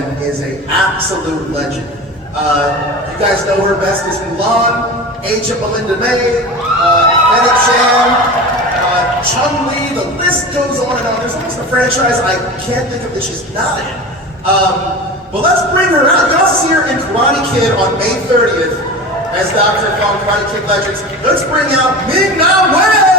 Na-Wen is an absolute legend. You guys know her best as Mulan, Agent Melinda May, Fennac Shand, Chun-Li, the list goes on and on. There's almost a franchise I can't think of that she's not in. But let's bring her out. Y'all see her in Karate Kid on May 30th as Dr. Fong, Karate Kid Legends. Let's bring out Ming Na-Wen!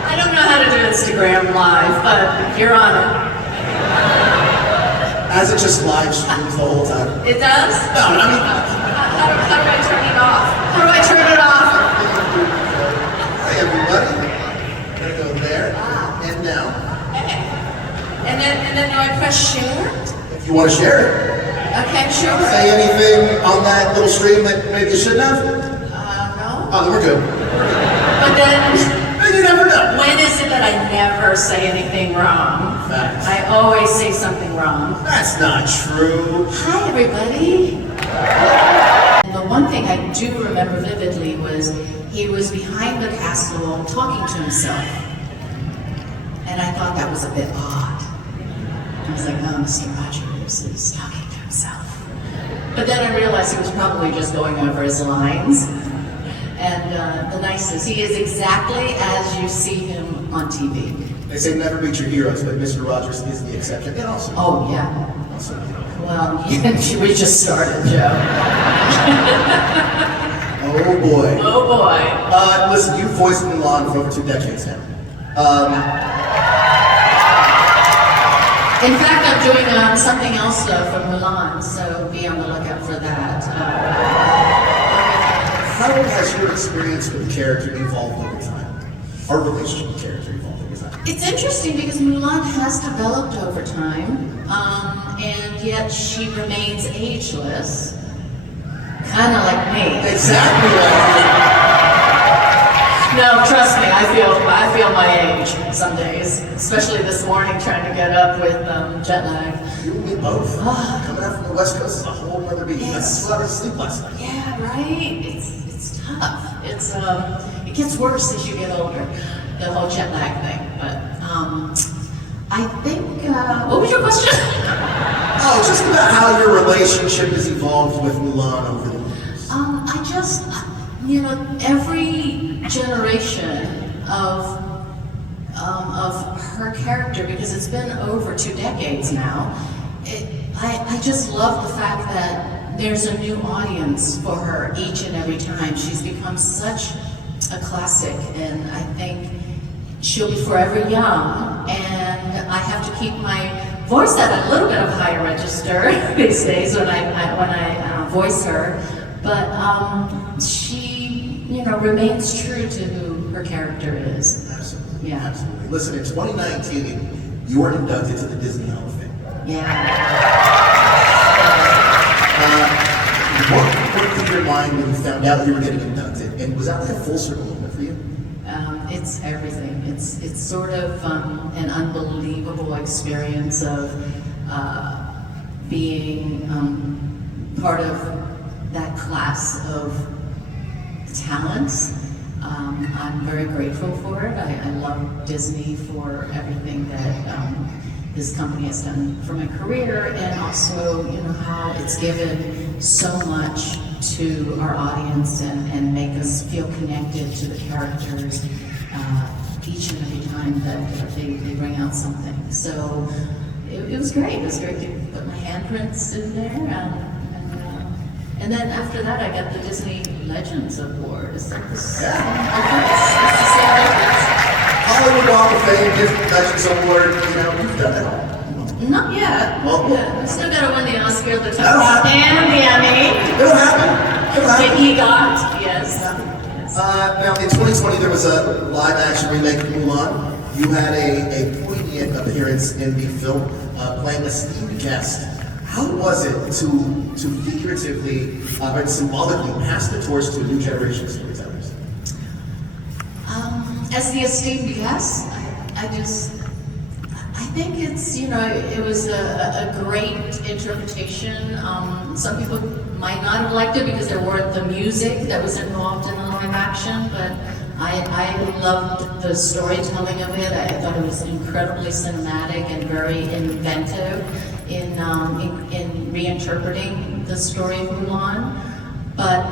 I don't know how to do Instagram Live, but you're on it. As it just live streams the whole time. It does? No, I mean... How do I turn it off? How do I turn it off? Hi, everybody. I'm gonna go there, and now. Okay. And then do I press share? If you want to share it. Okay, sure. Say anything on that little stream that maybe you shouldn't have? No. Oh, then we're good. But then, you never know. when is it that I never say anything wrong? Facts. I always say something wrong. That's not true. Hi, everybody. And the one thing I do remember vividly was he was behind the castle talking to himself. And I thought that was a bit odd. I was like, oh, Mr. Rogers is talking to himself. But then I realized he was probably just going over his lines. And the nicest, he is exactly as you see him on TV. They say never meet your heroes, but Mr. Rogers is the exception. And also, Oh, yeah. also, Well, we just started, Joe. oh boy. Oh, boy. Listen, you've voiced Mulan for over 2 decades now. In fact, I'm doing something else for Mulan, so be on the lookout for that. How has your experience with the character evolved over time? Our relationship with the character evolved over time? It's interesting because Mulan has developed over time, and yet she remains ageless, kind of like me. Exactly like No, trust me, I feel my age some days, especially this morning trying to get up with jet lag. you. You and me both. Coming out from the West Coast is a whole other beat. That's why I didn't sleep last night. Yeah, right. It's tough. It gets worse as you get older, the whole jet lag thing. But I think what was your question? Oh, just about how your relationship has evolved with Mulan over the years. I just, every generation of her character, because it's been over 2 decades now, I just love the fact that there's a new audience for her each and every time. She's become such a classic, and I think she'll be forever young, and I have to keep my voice at a little bit of higher register these days when I voice her, but she, remains true to who her character is. Absolutely. Yeah. Absolutely. Listen, in 2019, you were inducted to the Disney Hall of Fame. Yeah. What did your mind when you found out you were getting inducted? And was that like a full circle moment for you? It's everything. It's sort of an unbelievable experience of being part of that class of talents. I'm very grateful for it. I love Disney for everything that this company has done for my career, and also, how it's given so much to our audience and make us feel connected to the characters each and every time that they bring out something. So it was great. It was great to put my handprints in there. And then after that, I got the Disney Legends Award. Is that the same? Hollywood Walk of Fame, Disney Legends Award, you've done it all. Not yet. Well, I still gotta win the Oscar, the that'll happen. and the Emmy. It'll happen. It'll happen. The EGOT, yes. Now, in 2020, there was a live-action remake of Mulan. You had a poignant significant appearance in the film, playing a steamed guest. How was it to figuratively or symbolically pass the torch to a new generation of storytellers? As the esteemed guest, I think it's, it was a great interpretation. Some people might not have liked it because there weren't the music that was involved in the live action, but I loved the storytelling of it. I thought it was incredibly cinematic and very inventive in reinterpreting the story of Mulan. But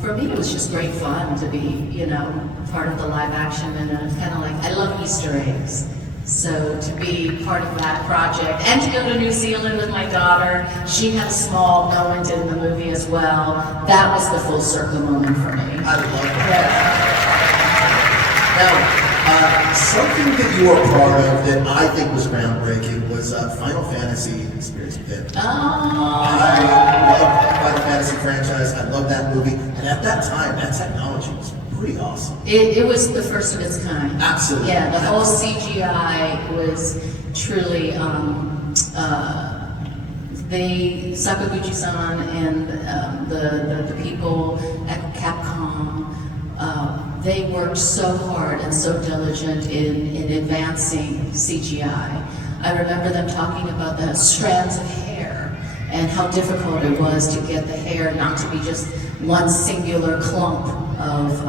for me, it was just great fun to be, part of the live action, and it's kind of like, I love Easter eggs. So to be part of that project and to go to New Zealand with my daughter, she had a small moment in the movie as well. That was the full circle moment for me. I love that. Now, something that you were part of that I think was groundbreaking was Final Fantasy Spirits Within. Oh. I love the Final Fantasy franchise. I love that movie. And at that time, that technology was pretty awesome. It was the first of its kind. Absolutely. Yeah, the whole CGI was truly, Sakaguchi-san and the people at Capcom, they worked so hard and so diligent in advancing CGI. I remember them talking about the strands of hair and how difficult it was to get the hair not to be just one singular clump of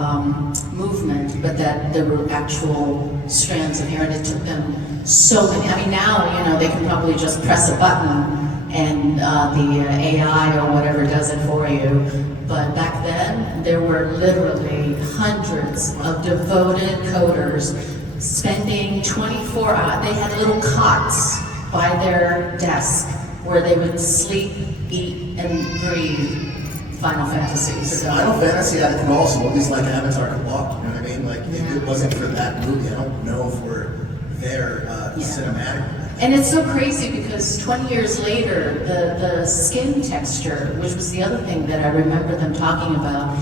movement, but that there were actual strands of hair, and it took them so many. I mean, now, they can probably just press a button and the AI or whatever does it for you. But back then, there were literally hundreds of devoted coders spending 24 hours. They had little cots by their desk where they would sleep, eat, and breathe Final Fantasy. So Final Fantasy could also, at least like Avatar could walk, you know what I mean? Like, if it wasn't for that movie, I don't know if we're there cinematically. And it's so crazy because 20 years later, the skin texture, which was the other thing that I remember them talking about,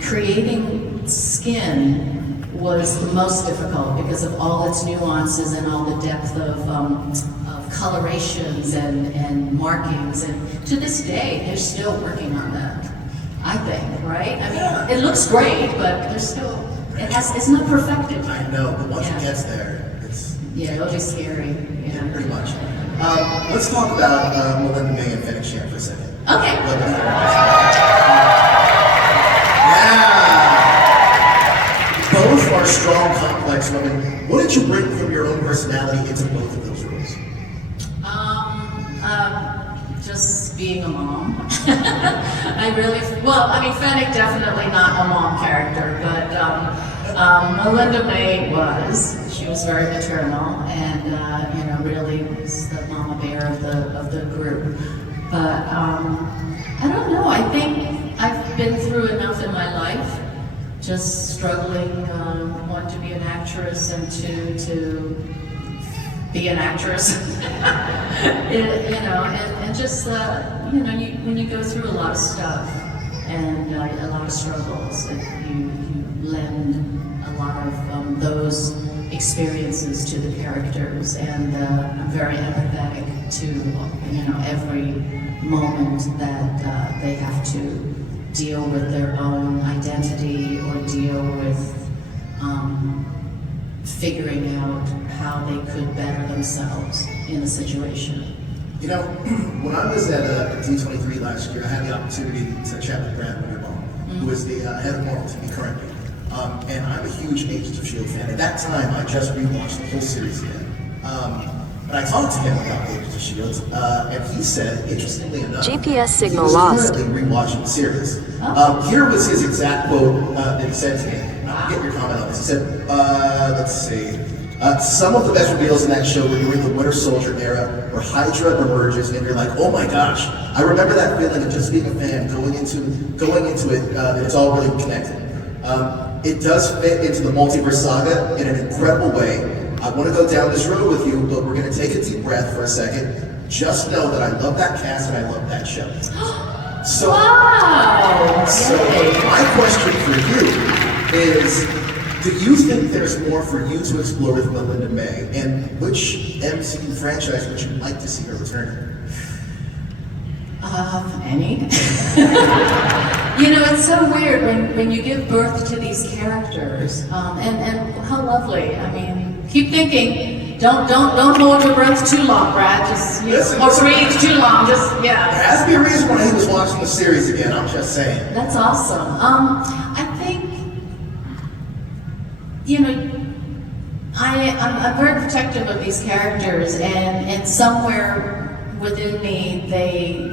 creating skin was the most difficult because of all its nuances and all the depth of colorations and markings. And to this day, they're still working on that, I think, right? I mean, it looks great, but they're still, it's not perfected. I know, but once it gets there, it'll be scary. Yeah, pretty much. Let's talk about Melinda May and Fennac Shand for a second. Okay. Yeah. Both are strong, complex women. What did you bring from your own personality into both of those roles? Just being a mom. Fennac definitely not a mom character, but Melinda May was. She was very maternal and really was the mama bear of the group. But I don't know. I think I've been through enough in my life, just struggling, one, to be an actress, and two, to be an actress. And just when you go through a lot of stuff and a lot of struggles, you lend a lot of those experiences to the characters, and I'm very empathetic to every moment that they have to deal with their own identity or deal with figuring out how they could better themselves in a situation. When I was at D23 last year, I had the opportunity to chat with Brad Winterbaum, who is the head of Marvel TV currently. And I'm a huge Agents of S.H.I.E.L.D. fan. At that time, I just rewatched the whole series again. But I talked to him about Agents of S.H.I.E.L.D., and he said, interestingly enough, GPS signal he was lost. currently rewatching the series. Here was his exact quote that he said to me. I'll get your comment on this. He said, let's see. Some of the best reveals in that show were during the Winter Soldier era, where Hydra emerges, and you're like, oh my gosh. I remember that feeling of just being a fan, going into it, that it's all really connected. It does fit into the multiverse saga in an incredible way. I want to go down this road with you, but we're going to take a deep breath for a second. Just know that I love that cast and I love that show. Wow! So my question for you is, Do you think there's more for you to explore with Melinda May? And which MCU franchise would you like to see her return in? Any. You know, it's so weird when you give birth to these characters, and how lovely. I mean, keep thinking. Don't hold your breath too long, Brad. Just or breathe too long. Just yeah. There has to be a reason why he was watching the series again. I'm just saying. That's awesome. I think, you know, I'm very protective of these characters, and somewhere within me they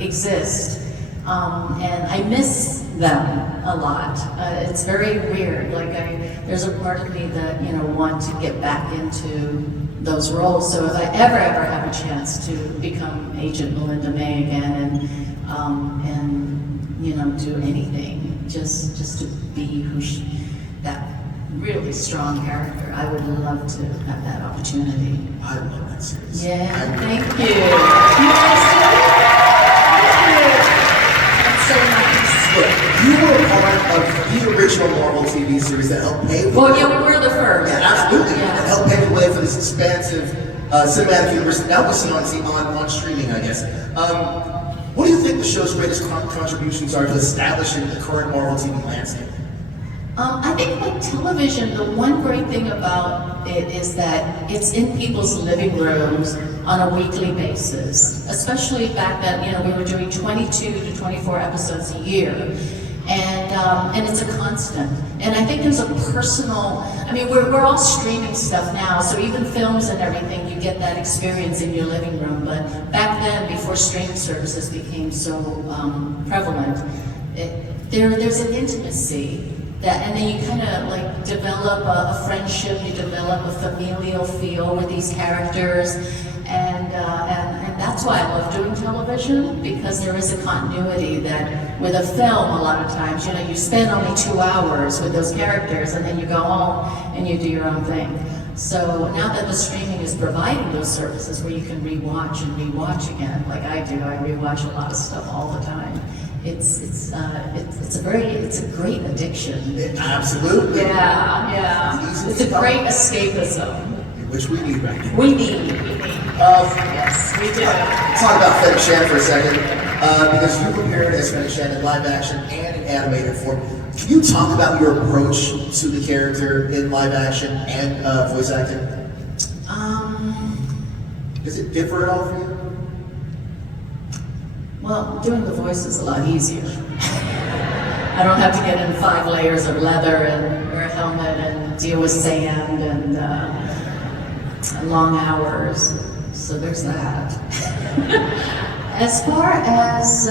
exist, and I miss them a lot. It's very weird. Like there's a part of me that want to get back into those roles. So if I ever have a chance to become Agent Melinda May again, and do anything, just to be that really strong character, I would love to have that opportunity. I love that series. Yeah, thank you. You guys too? Thank you. That's so nice. Look, you were a part of the original Marvel TV series that helped pave the way. Well, yeah, we were the first. Yeah, absolutely. Yeah. That helped pave the way for this expansive cinematic universe that now we see on streaming, I guess. What do you think the show's greatest contributions are to establishing the current Marvel TV landscape? I think like television, the one great thing about it is that it's in people's living rooms on a weekly basis. Especially back then, we were doing 22 to 24 episodes a year. And it's a constant. And I think there's a personal, we're all streaming stuff now, so even films and everything, you get that experience in your living room. But back then, before streaming services became so prevalent, there's an intimacy and then you kind of like develop a friendship, you develop a familial feel with these characters, and that's why I love doing television, because there is a continuity that with a film a lot of times, you spend only 2 hours with those characters and then you go home and you do your own thing. So now that the streaming is providing those services where you can rewatch and rewatch again, like I do, I rewatch a lot of stuff all the time. It's a great addiction. Absolutely. Yeah. It's a great escapism. Which we need right now. We need. Yes, we do. Talk about Fennac Shand for a second, because you appeared as Fennac Shand in live action and in animated form. Can you talk about your approach to the character in live action and voice acting? Does it differ at all for you? Well, doing the voice is a lot easier. I don't have to get in 5 layers of leather and wear a helmet and deal with sand and long hours. So there's that. As far as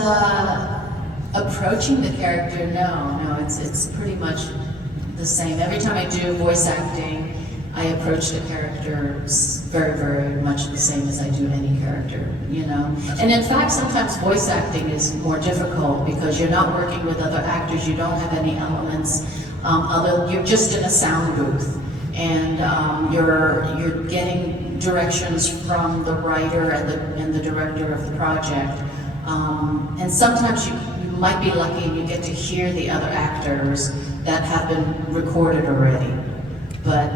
approaching the character, no, it's pretty much the same. Every time I do voice acting, I approach the character very, very much the same as I do any character, And in fact, sometimes voice acting is more difficult because you're not working with other actors, you don't have any elements, you're just in a sound booth, and you're getting directions from the writer and the director of the project. And sometimes you might be lucky and you get to hear the other actors that have been recorded already. But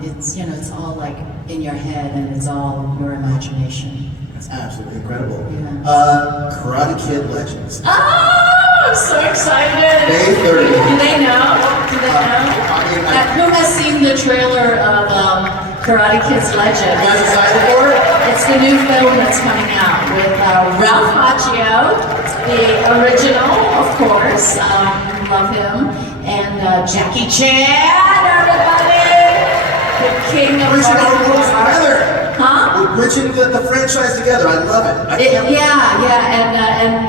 it's all like in your head, and it's all your imagination. That's absolutely incredible. Yeah. Karate Kid Legends. Oh, I'm so excited! May 30th. Do they know? Who has seen the trailer of Karate Kid's Legends? You guys excited for it? It's the new film that's coming out with Ralph Macchio, the original, of course. Love him. And Jackie Chan, everybody! The king of Bridging our worlds together. Huh? We're bridging the franchise together. I love it.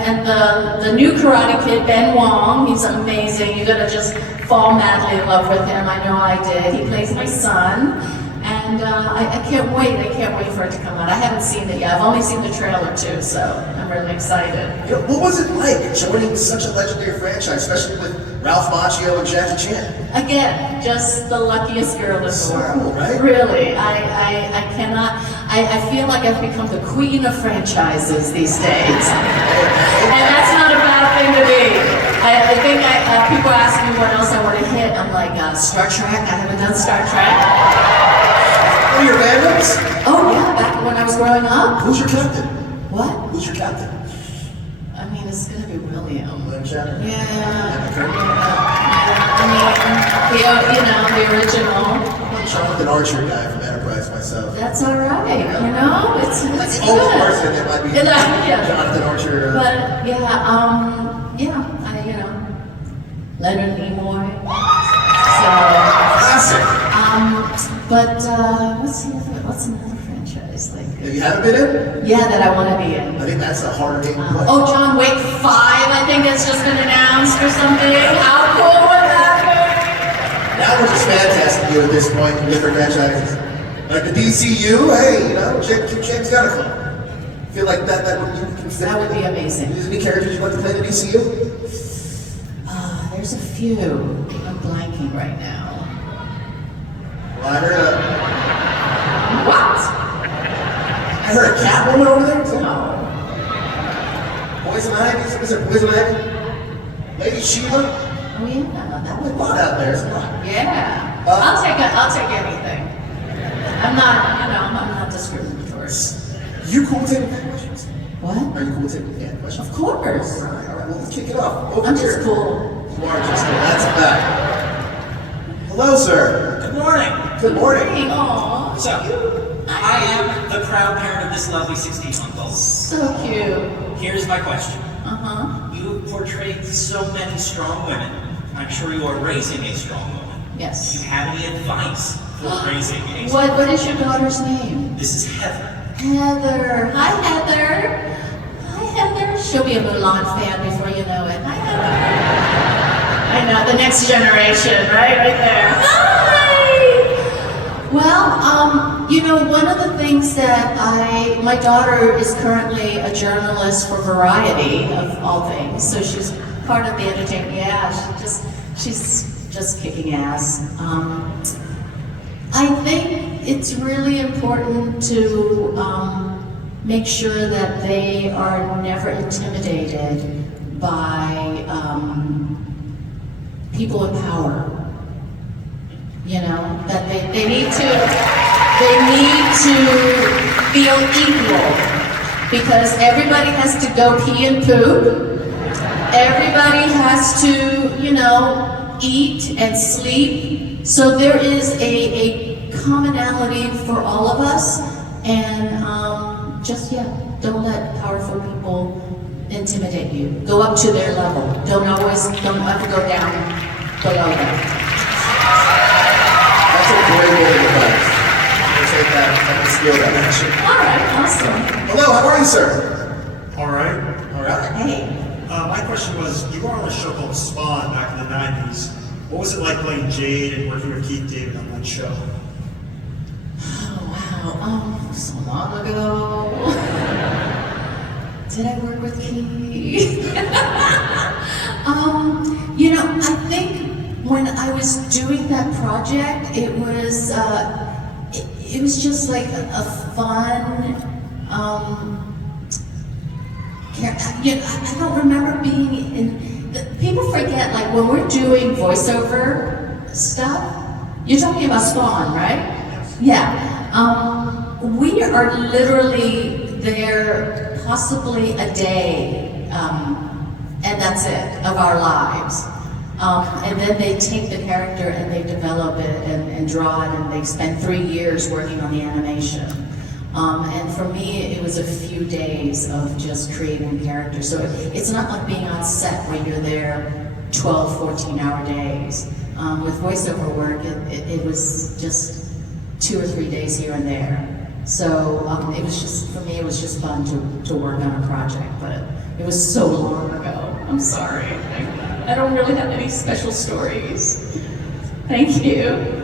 And the new Karate Kid, Ben Wong, he's amazing. You're gonna just fall madly in love with him. I know I did. He plays my son. And I can't wait. I can't wait for it to come out. I haven't seen it yet. I've only seen the trailer too, so I'm really excited. What was it like joining such a legendary franchise, especially with Ralph Macchio and Jackie Chan. Again, just the luckiest girl in the So world. cool, right? Really, I cannot. I feel like I've become the queen of franchises these days, and that's not a bad thing to be. I think people ask me what else I want to hit. I'm like Star Trek. I haven't done Star Trek. Oh, your fandoms? Oh yeah, back when I was growing up. Who's your captain? What? Who's your captain? I mean, it's gonna be William. William Shatner? Yeah. Kirk? I mean, the original. Jonathan Archer guy from Enterprise myself. That's all right. You know, it's That's the good. only person that might be Yeah. Jonathan Archer. But Leonard Nimoy. Classic. What's another franchise like? That you haven't been in? Yeah, that I want to be in. I think that's a harder game to play. Oh, John Wick 5, I think has just been announced or something. How cool would that be? Now we're just fantastic you at this point in different franchises. Like the DCU, hey, James got a club. Feel like that would you consider? That would be amazing. Is there any characters you'd like to play in the DCU? There's a few. I'm blanking right now. Well, What? I heard a Catwoman over there. No. Poison Ivy, is it Poison Ivy? Lady Sheila? Oh yeah, that A would. lot out there, isn't there? Yeah. I'll take anything. I'm not discriminatory. You cool with taking fan questions? What? Are you cool with taking fan questions? Of course. All right, well, let's kick it off. Over I'm here. just cool. You are just cool, that's a fact. Hello, sir. Good morning. Good morning. Aww. So, I am the proud parent of this lovely 16-month-old. So cute. Here's my question. Uh-huh. You portrayed so many strong women. I'm sure you are raising a strong woman. Do you Yes. have any advice for raising a strong woman? What is your daughter's name? This is Heather. Heather. Hi, Heather. Hi, Heather. She'll be a Mulan fan before you know it. Hi, Heather. I know, the next generation, right there. Hi. Well, one of the things that my daughter is currently a journalist for Variety, of all things, so she's part of the entertainment. Yeah, she's just kicking ass. I think it's really important to make sure that they are never intimidated by people in power. That they need to feel equal, because everybody has to go pee and poop. Everybody has to, eat and sleep. So there is a commonality for all of us, and don't let powerful people intimidate you. Go up to their level. Don't ever go down below them. That's a great way to advice. We'll take that and steal that action. All right, awesome. Hello, how are you, sir? All right. All right. Hey. My question was, you were on a show called Spawn back in the 90s. What was it like playing Jade and working with Keith David on that show? Oh, wow. So long ago. Did I work with Keith? I think when I was doing that project, it was just like a fun, I don't remember being in, people forget, like when we're doing voiceover stuff, you're talking about Spawn, right? Yeah. We are literally there possibly a day, and that's it, of our lives. And then they take the character and they develop it and draw it, and they spend 3 years working on the animation. And for me, it was a few days of just creating characters. So it's not like being on set where you're there 12, 14-hour days. With voiceover work, it was just 2 or 3 days here and there. So it was just, for me, it was just fun to work on a project, but it was so long ago. I'm sorry. I don't really have any special stories. Thank you.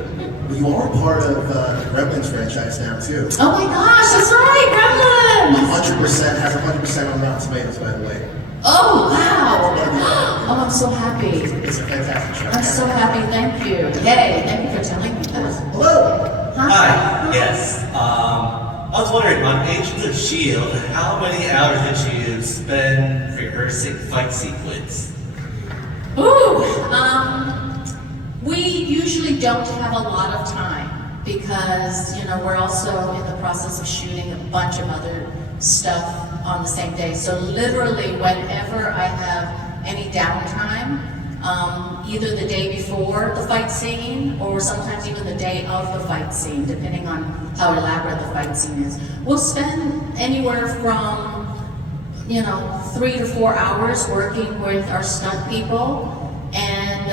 Well, you are part of the Gremlins franchise now, too. Oh my gosh, that's right, Gremlins! 100% has 100% on Rotten Tomatoes, by the way. Oh, wow! Oh, I'm so happy. It's a fantastic show. I'm so happy, thank you. Yay, thank you for telling me that. Hello. Hi, yes. I was wondering, on Agents of S.H.I.E.L.D., how many hours did you spend rehearsing fight sequence? Ooh, we usually don't have a lot of time because, we're also in the process of shooting a bunch of other stuff on the same day. So literally whenever I have any downtime, either the day before the fight scene or sometimes even the day of the fight scene, depending on how elaborate the fight scene is, we'll spend anywhere from 3 to 4 hours working with our stunt people and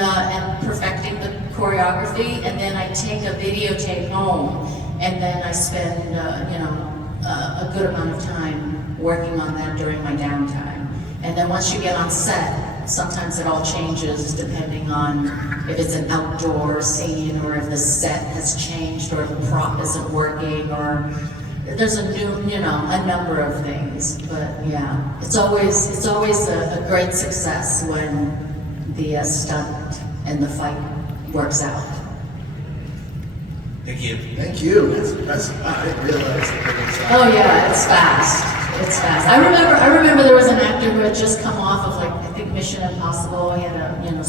perfecting the choreography, and then I take a videotape home, and then I spend a good amount of time working on that during my downtime. And then once you get on set, sometimes it all changes depending on if it's an outdoor scene or if the set has changed or if the prop isn't working or there's a new, a number of things. But yeah, it's always a great success when the stunt and the fight works out. Thank you. Thank you. That's impressive. I didn't realize that. Oh yeah, it's fast. It's fast. I remember there was an actor who had just come off of I think Mission Impossible. He had a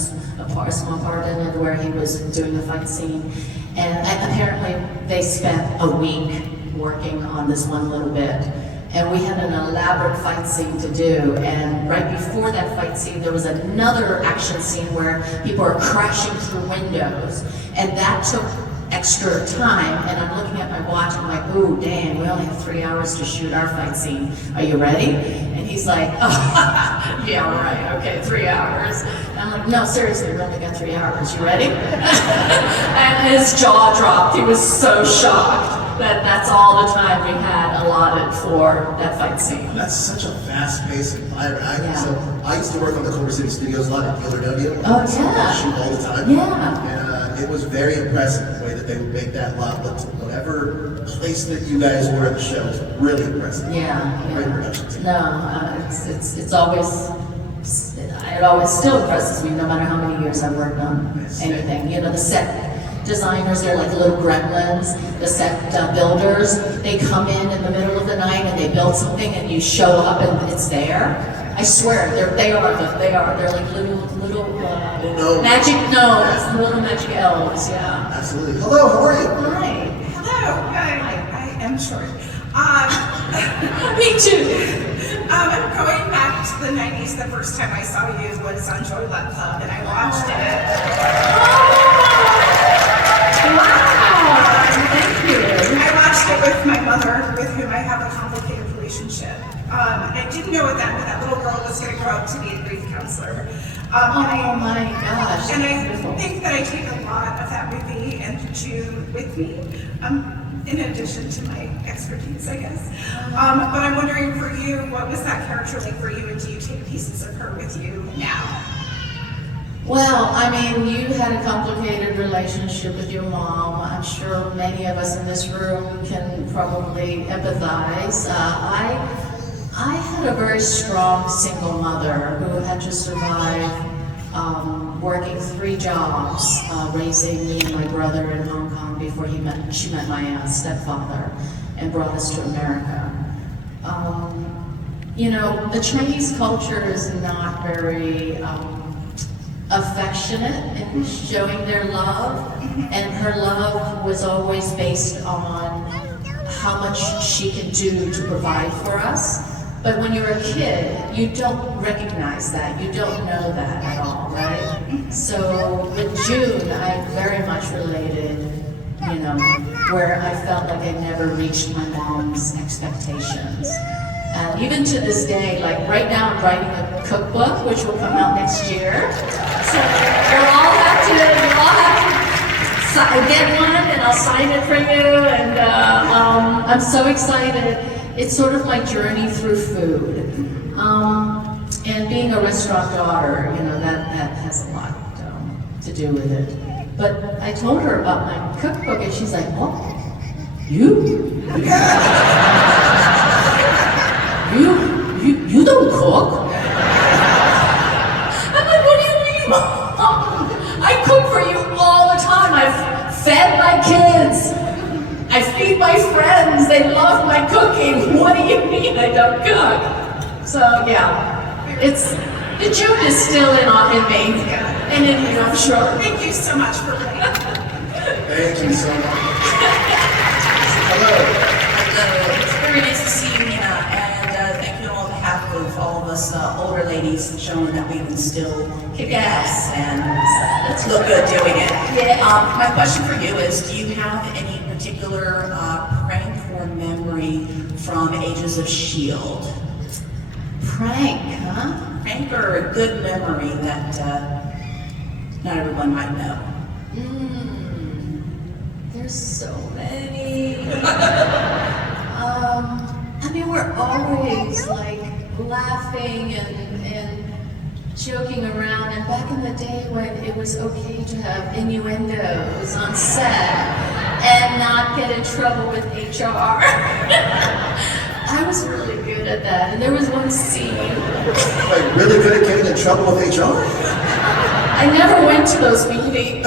small part in it where he was doing the fight scene, and apparently they spent a week working on this one little bit. And we had an elaborate fight scene to do, and right before that fight scene there was another action scene where people are crashing through windows, and that took extra time, and I'm looking at my watch, I'm like, ooh, damn, we only have 3 hours to shoot our fight scene. Are you ready? And he's like, oh, yeah, right, okay, 3 hours. And I'm like, no, seriously, we only got 3 hours, you ready? And his jaw dropped, he was so shocked that that's all the time we had allotted for that fight scene. That's such a fast-paced environment. Yeah. So I used to work on the Culver City Studios a lot at DLRW. Oh, yeah. I shoot all the time. Yeah. And it was very impressive the way that they would make that lot look. Whatever place that you guys were at the show was really impressive. Yeah. Great production team. No, it's always, it always still impresses me no matter how many years I've worked on anything. The set designers, they're like little gremlins. The set builders, they come in the middle of the night and they build something and you show up and it's there. I swear, they're like little magic gnomes, little magic elves, yeah. Absolutely. Hello, how are you? Hi. Hello, I am short. Me too. I'm going back to the 90s. The first time I saw you was on Joy Luck Club, and I watched it. Wow, thank you. I watched it with my mother, with whom I have a complicated relationship. I didn't know that little girl was going to grow up to be a grief counselor. Oh my gosh. And I beautiful. think that I take a lot of that movie and June with me, in addition to my expertise, I guess. But I'm wondering for you, what was that character like for you, and do you take pieces of her with you now? Well, I mean, you had a complicated relationship with your mom. I'm sure many of us in this room can probably empathize. I had a very strong single mother who had to survive working 3 jobs, raising me and my brother in Hong Kong before she met my stepfather and brought us to America. The Chinese culture is not very affectionate in showing their love, and her love was always based on how much she can do to provide for us. But when you're a kid, you don't recognize that, you don't know that at all, right? So with June, I very much related, where I felt like I never reached my mom's expectations. And even to this day, like right now I'm writing a cookbook, which will come out next year. So you'll all have to get one, and I'll sign it for you. And I'm so excited. It's sort of my journey through food. And being a restaurant daughter, that has a lot to do with it. But I told her about my cookbook, and she's like, "What? You don't cook?" I'm like, "What do friends. They love my cooking. What do you mean I don't cook? So yeah, it's the June is still in me, and in you, I'm sure. Thank you so much for playing. Thank you so much. Hello. It's very nice to see you, Nina, and thank you on behalf of all of us older ladies showing that we can still kick ass and look good doing it. Yeah. My question for you is, do you have any particular prank or memory from Ages of S.H.I.E.L.D.? Prank, huh? Prank or a good memory that not everyone might know? There's so many. I mean, we're always like laughing and joking around. And back in the day when it was okay to have innuendos on set and not get in trouble with HR, I was really good at that. And there was one scene. Like, really good at getting in trouble with HR? I never went to those meetings.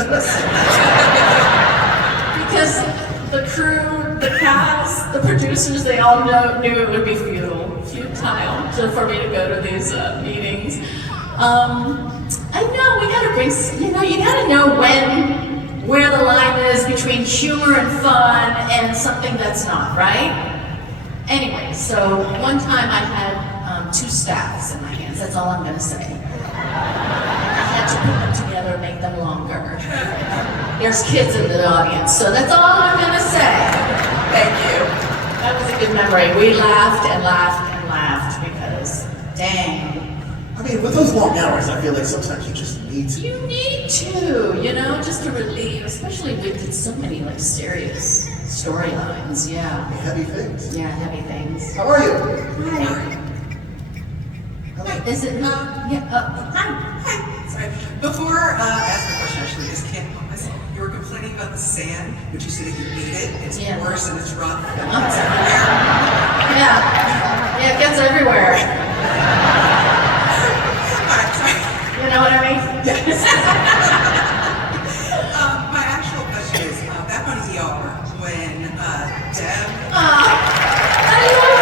Because the crew, the cast, the producers, they all knew it would be futile for me to go to these meetings. I know, we gotta bring, you gotta know where the line is between humor and fun and something that's not, right? Anyway, so one time I had 2 staffs in my hands, that's all I'm gonna say. I had to put them together and make them longer. There's kids in the audience, so that's all I'm gonna say. Thank you. That was a good memory. We laughed and laughed and laughed because, dang. I mean, with those long hours, I feel like sometimes you just need to. You need to, just to relieve, especially we did so many like serious storylines, yeah. Heavy things. Yeah, heavy things. How are you? Hi. Is it not? Yeah, hi. Hi. Sorry. Before I ask my question, actually, I just can't help myself. You were complaining about the sand, but you said if you eat it, it's Yeah. worse and it's rough and Oh. it's everywhere. Yeah, it gets everywhere. All right, sorry. You know what I mean? My actual question is, back on ER, when Deb, I love it.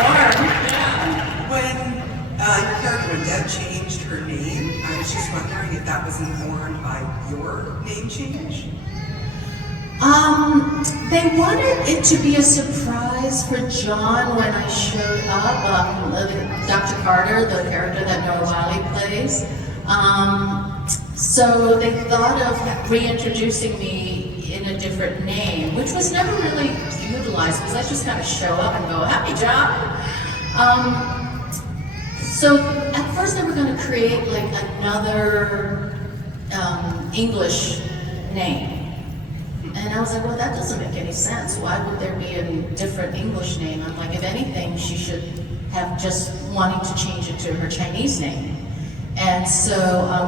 Warm. Yeah. your character, when Deb changed her name, I was just wondering if that was informed by your name change? They wanted it to be a surprise for John when I showed up. Dr. Carter, the character that Noah Wiley plays. So they thought of reintroducing me in a different name, which was never really utilized because I just kind of show up and go, "Happy John." So at first they were going to create like another English name. And I was like, well, that doesn't make any sense. Why would there be a different English name? I'm like, if anything, she should have just wanting to change it to her Chinese name. And so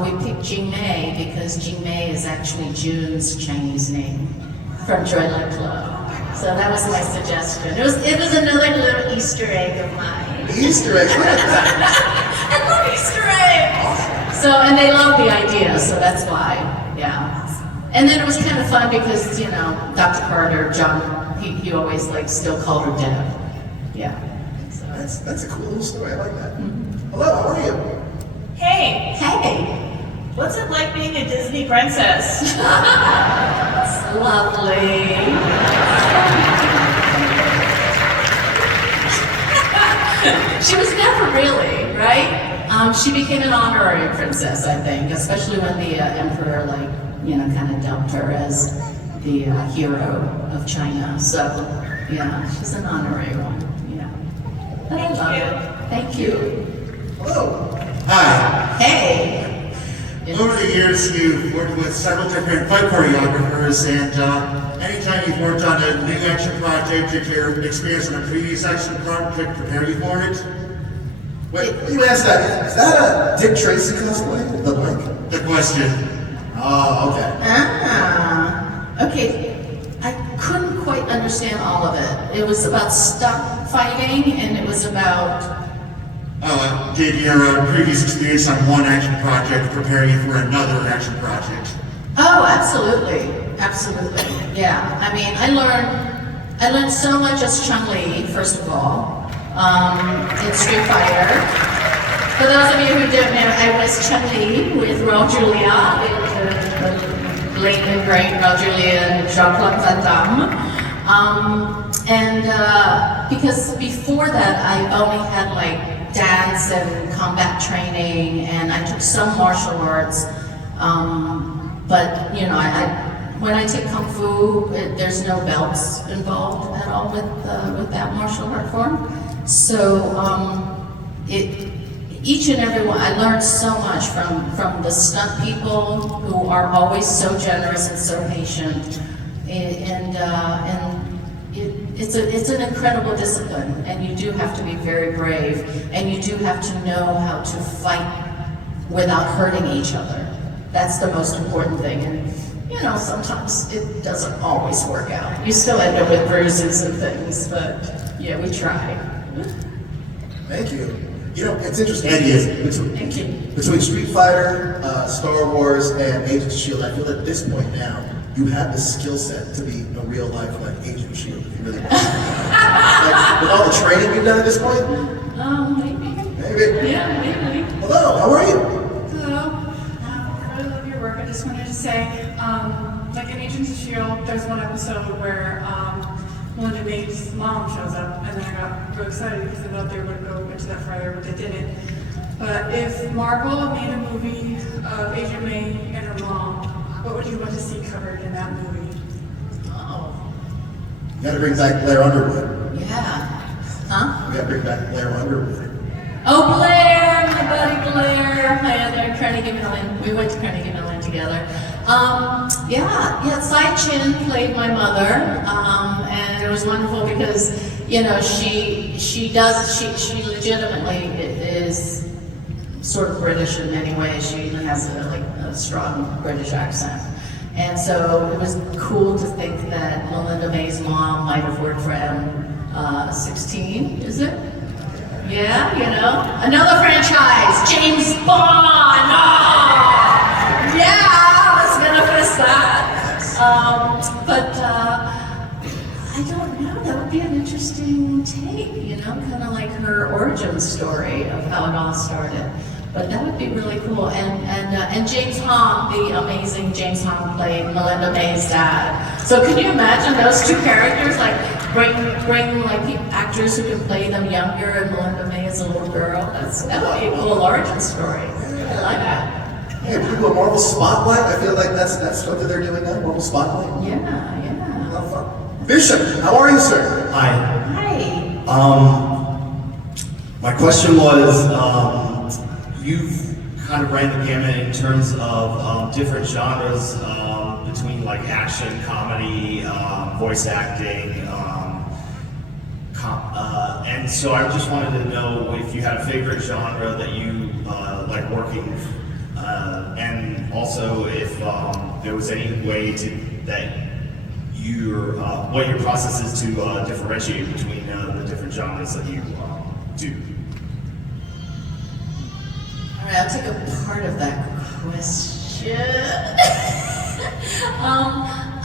we picked Jing Mei because Jing Mei is actually June's Chinese name from Joyland Club. So that was my suggestion. It was another little Easter egg of mine. Easter egg. I love Easter eggs! So, and they love the idea, so that's why, yeah. And then it was kind of fun because, Dr. Carter, John, he always still called her Deb. Yeah. So That's a cool little story. I like that. Hello, how are you? Hey, hey, what's it like being a Disney princess? it's lovely. She was never really, right? She became an honorary princess, I think, especially when the emperor, kind of dubbed her as the hero of China. So, yeah, she's an honorary one. Yeah. But I love it. Thank you. Hello. Hi. Hey. Over the years, you've worked with several different fight choreographers, and anytime you've worked on a new action project, did your experience on a previous action project prepare you for it? Wait, you asked that. Is that a Dick Tracy cosplay? The mic? The question. Oh, okay. Okay. I couldn't quite understand all of it. It was about stunt fighting, and it was about... Did your previous experience on one action project prepare you for another action project? Oh, absolutely. absolutely. Yeah, I mean, I learned so much as Chun-Li, first of all, in Street Fighter. For those of you who don't know, I was Chun-Li with Raul Julia, the late and great Raul Julia and Jean-Claude Van Damme. Because before that, I only had like dance and combat training, and I took some martial arts. But you know, when I take Kung Fu, there's no belts involved at all with that martial art form. So each and every one, I learned so much from the stunt people who are always so generous and so patient, it's an incredible discipline, and you do have to be very brave, and you do have to know how to fight without hurting each other. That's the most important thing, and you know, sometimes it doesn't always work out. You still end up with bruises and things, but yeah, we try. Thank you. You know, it's interesting. Thank you. Between Street Fighter, Star Wars, and Agents of S.H.I.E.L.D., I feel at this point now, you have the skill set to be a real life like Agent of S.H.I.E.L.D. if you really want. Like, with all the training you've done at this point? Maybe. Maybe. Yeah, maybe. Hello, how are you? Hello. I really love your work. I just wanted to say, like in Agents of S.H.I.E.L.D., there's one episode where Melinda May's mom shows up, and then I got real excited because I thought they were going to go into that further, but they didn't. But if Marvel made a movie of Agent May and her mom, what would you want to see covered in that movie? Oh. You gotta bring back Blair Underwood. Yeah. Huh? We gotta bring back Blair Underwood. Oh, Blair, my buddy Blair. They're Carnegie Mellon. We went to Carnegie Mellon together. Tsai Chin played my mother, and it was wonderful because, you know, she legitimately is sort of British in many ways. She even has a strong British accent. And so it was cool to think that Melinda May's mom might have worked for M16, is it? Yeah, you know, another franchise, James Bond. Oh! Yeah, let's manifest that. I don't know. That would be an interesting take, you know, kind of like her origin story of how it all started. But that would be really cool. And James Hong, the amazing James Hong, played Melinda May's dad. So can you imagine those two characters, like bring like actors who can play them younger and Melinda May as a little girl? That would be a cool origin story. I like that. Hey, we do a Marvel Spotlight. I feel like that's what they're doing now, Marvel Spotlight. Yeah. A lot of fun. Bishop, how are you, sir? Hi. Hi. My question was, you've kind of ran the gamut in terms of different genres between like action, comedy, voice acting, and so I just wanted to know if you had a favorite genre that you like working, and also if there was any way that what your process is to differentiate between the different genres that you do. All right, I'll take a part of that question.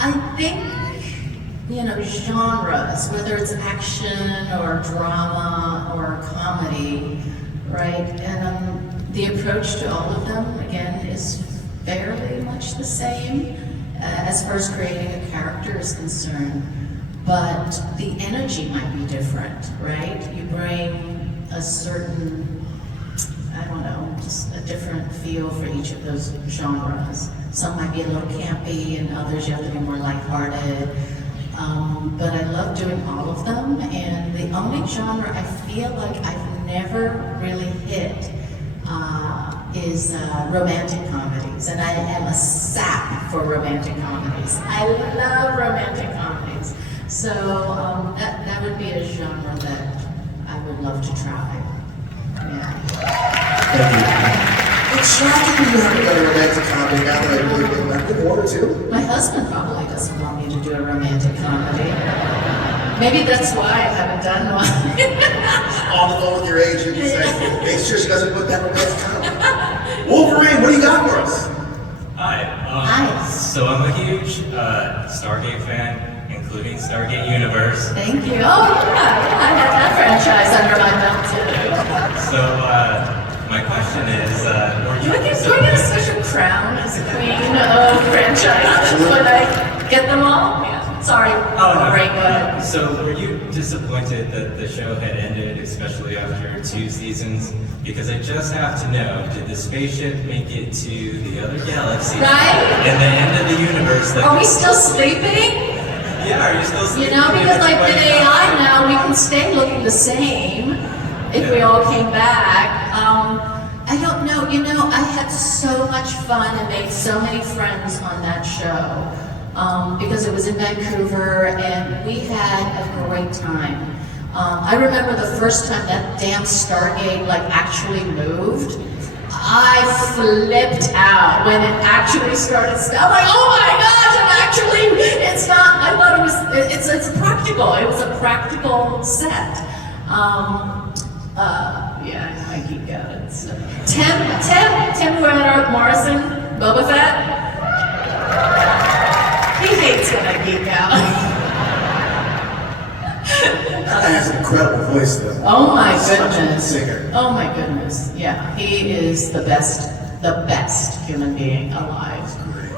I think, you know, genres, whether it's action or drama or comedy, right? And the approach to all of them, again, is fairly much the same as far as creating a character is concerned. But the energy might be different, right? You bring a certain, I don't know, just a different feel for each of those genres. Some might be a little campy, and others you have to be more lighthearted. But I love doing all of them, and the only genre I feel like I've never really hit is romantic comedies, and I am a sap for romantic comedies. I love romantic comedies. So that would be a genre that I would love to try. Yeah. It's shocking you haven't done a romantic comedy now that I really think about it. One or two? My husband probably doesn't want me to do a romantic comedy. Maybe that's why I haven't done one. On the phone with your agent and say, make sure she doesn't put that romantic comedy. Wolverine, what do you got for us? Hi. Nice. So I'm a huge Stargate fan, including Stargate Universe. Thank you. Oh, yeah, I had that franchise under my belt too. So my question is, were Do you I get a special crown as a queen of franchises when I get them all? Yeah. Sorry. Oh, no. Great, go ahead. So were you disappointed that the show had ended, especially after 2 seasons? Because I just have to know, did the spaceship make it to the other galaxy? Right? And the end of the universe? Like, Are we still sleeping? Yeah, are you still sleeping? You know, because like with AI now, we can stay looking the same if we all came back. I don't know. You know, I had so much fun and made so many friends on that show. Because it was in Vancouver and we had a great time. I remember the first time that damn Stargate like actually moved. I flipped out when it actually started. I'm like, oh my gosh! It's not. I thought it was. It's practical. It was a practical set. Yeah, I geek out and stuff. Tim Morrison, Boba Fett. He hates when I geek out. That guy has an incredible voice, though. Oh my Such a goodness. singer. Oh my goodness. Yeah, he is the best human being alive.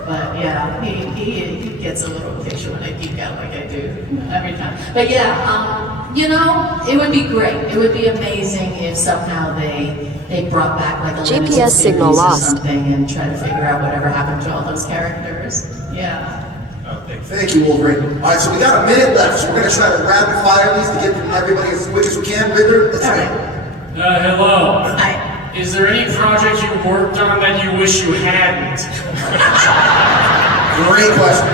But yeah, he gets a little picture when I geek out like I do every time. But yeah, you know, it would be great. It would be amazing if somehow they brought back like a limited GPS signal series or lost. something and try to figure out whatever happened to all those characters. Yeah. Thank you, Wolverine. All right, so we got a minute left, so we're going to try to rapid fire these to get through everybody as quick as we can. Ritter, let's go. Hello. Hi. Is there any project you worked on that you wish you hadn't? Great question.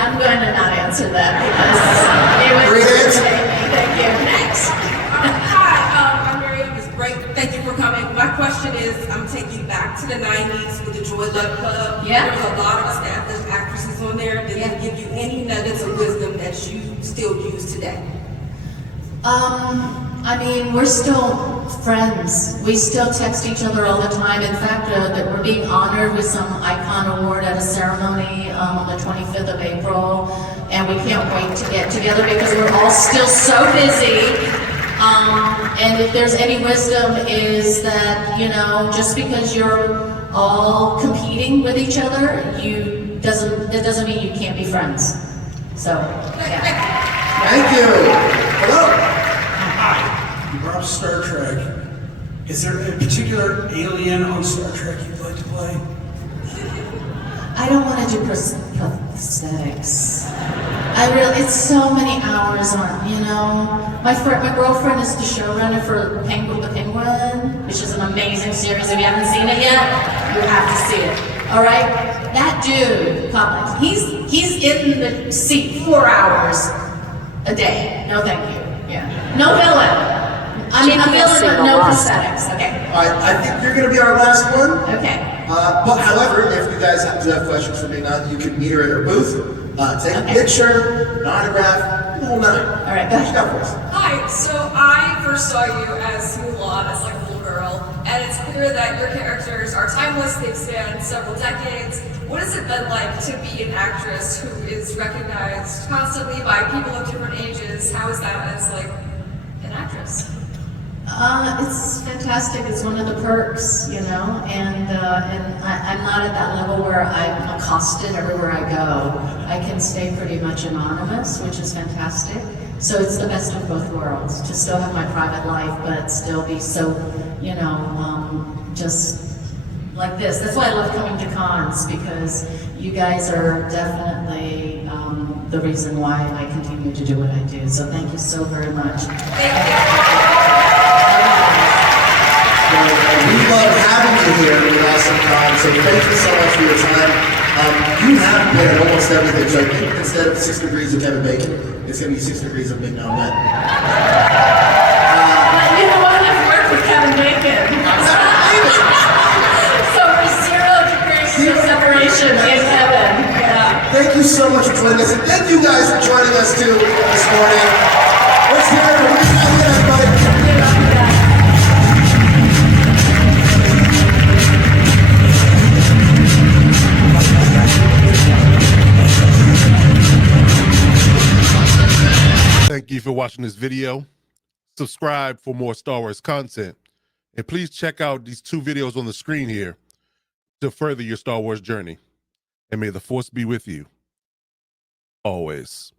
I'm going to not answer that because it would Great answer. irritate me. Thank you. Next. Hi, I'm Miriam. It's great. Thank you for coming. My question is, I'm taking you back to the 90s with the Joy Luck Club. Yeah. There was a lot of established actresses on there. Did they give you any nuggets of wisdom that you still use today? I mean, we're still friends. We still text each other all the time. In fact, that we're being honored with some icon award at a ceremony on the 25th of April, and we can't wait to get together because we're all still so busy. And if there's any wisdom is that, you know, just because you're all competing with each other, it doesn't mean you can't be friends. So, yeah. Thank you. Hello. Hi, you brought up Star Trek. Is there a particular alien on Star Trek you'd like to play? I don't want to do prosthetics. It's so many hours on, you know. My girlfriend is the showrunner for The Penguin, which is an amazing series. If you haven't seen it yet, you have to see it. All right? That dude, Collins, he's in the seat 4 hours a day. No thank you. Yeah. No villain. I mean, a villain, but no prosthetics. Okay. All right, I think you're going to be our last one. Okay. But however, if you guys happen to have questions for me, you can meet her at her booth, take a picture, an autograph, the whole nine. All right, what you got for us? Hi, so I first saw you as Mulan, as like a little girl, and it's clear that your characters are timeless, they've spanned several decades. What has it been like to be an actress who is recognized constantly by people of different ages? How is that as like an actress? It's fantastic. It's one of the perks, you know, and I'm not at that level where I'm accosted everywhere I go. I can stay pretty much anonymous, which is fantastic. So it's the best of both worlds, to still have my private life, but still be so, you know, just like this. That's why I love coming to cons, because you guys are definitely the reason why I continue to do what I do. So thank you so very much. We love having you here with Awesome Con, so thank you so much for your time. You have been at almost everything, so I think instead of 6 degrees of Kevin Bacon, it's going to be 6 degrees of Ming Na-Wen. You know what? I've worked with Kevin Bacon. So we're 0 degrees of separation in heaven. Yeah. Thank you so much for joining us, and thank you guys for joining us too this morning. Let's hear it for Ming Na-Wen, everybody. Thank you for watching this video. Subscribe for more Star Wars content. And please check out these 2 videos on the screen here to further your Star Wars journey. And may the Force be with you always.